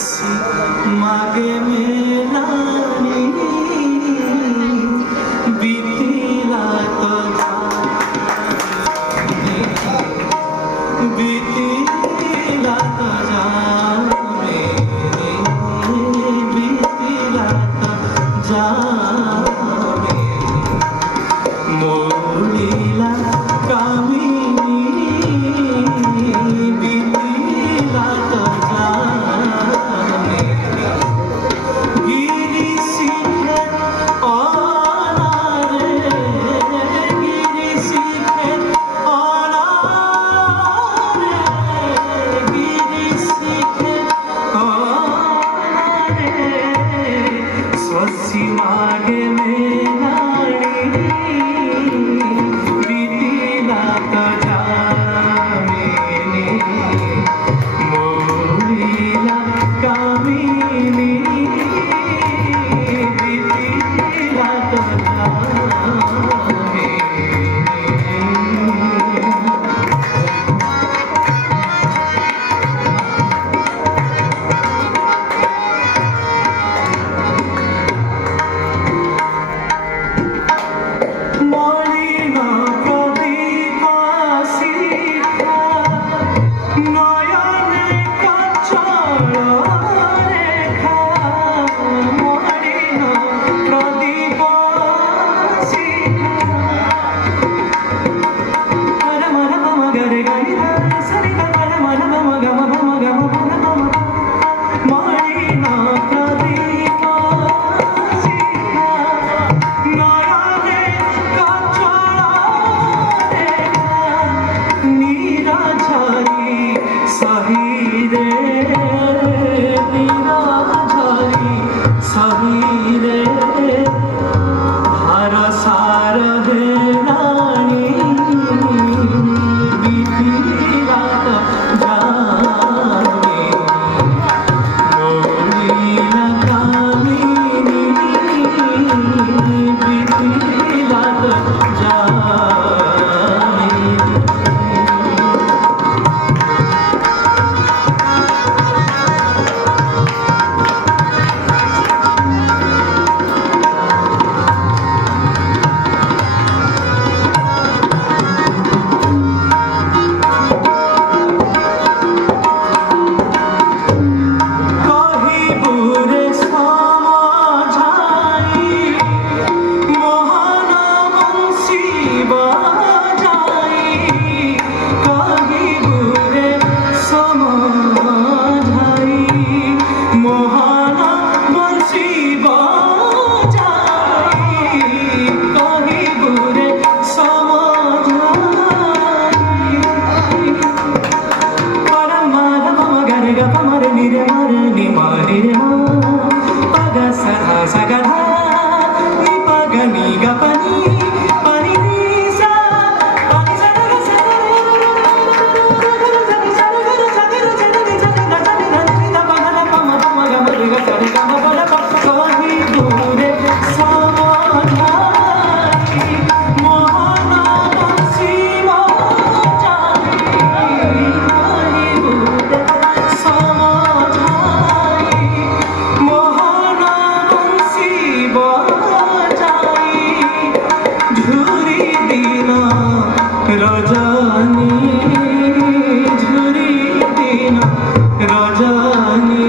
मागे मेलानी बीतीला तो बीतीला तो जावे बीतीला तो जावे मोडीला कामिनी बीतीला तो जावे गिरी सीखे अनारे गिरी सीखे अनारे गिरी सीखे अनारे स्वसी मागे मेलानी बीतीला तो जामिनी मोडीला कामिनी बीतीला तो जामिनी মলিনা প্রদীপ শিখা নয়নে কাঞ্চন রেখা মলিনা প্রদীপ শিখা মর মর মম গরে গরি সরি মর মর মম গম মম গম মম মলিনা প্রদীপ শিখা নয়নে নিরাঝারি সাহিরে নিরাঝারি সাহিরে ভারসার বেনানি বিধিরা জানি মোড়িলা কামিনী বিধিরা জানি কহিবুরে সমঝাই মোহন বংশী বাজাই কহিবুরে সমঝাই মোহন বংশী বাজাই কহিবুরে সমঝাই পরমার মম গরে গ পমর নিরে মর নি মারে মা পগ সা সা গ ধা নি পগ নি গ পনি পনি নি সা পনি সা গ সা ঝুরি দিন রজনী ঝুরি দিন রজনী